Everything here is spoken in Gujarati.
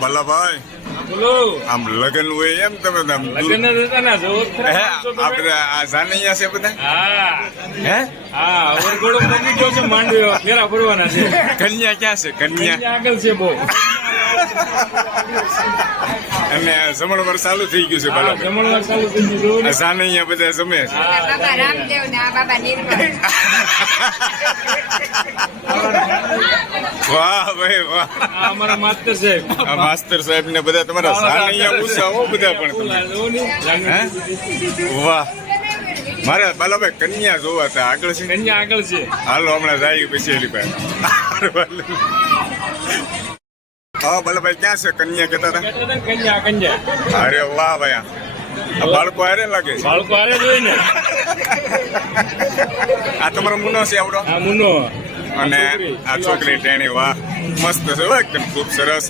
ભલાભાઈ બોલો આમ લગ્ન હોય એમ તમે આમ લગ્ન જ હતા ને જો આપણે આ જાનૈયા છે બધા હા હે હા વરઘોડો મૂકી ગયો છે માંડવી ફેરા ફરવાના છે કન્યા ક્યાં છે કન્યા ત્યાં આગળ છે બહુ અને જમણવાર ચાલુ થઈ ગયું છે ભલા જમણવાર ચાલુ થઈ ગયું છે. જાનૈયા બધા જમે છે બાબા રામદેવ ને આ બાબા નિર્મળ વાહ ભાઈ વાહ આ અમારા માસ્ટર સાહેબ આ માસ્ટર સાહેબ ને બધા તમારા જાનૈયા ઉષા હો બધા પણ તમે હે વાહ મારે બાલાભાઈ કન્યા જોવા હતા આગળ છે કન્યા આગળ છે હાલો હમણાં જાય પછી એની પાસે હા બાલાભાઈ ક્યાં છે કન્યા કહેતા હતા કન્યા કન્યા અરે વાહ ભાઈ આ બાળકો હારે લાગે છે બાળકો હારે જોઈ ને આ તમારો મુનો છે આવડો આ મુનો અને આ છોકરી ટેણી વાહ મસ્ત છે હો, એકદમ ખૂબ સરસ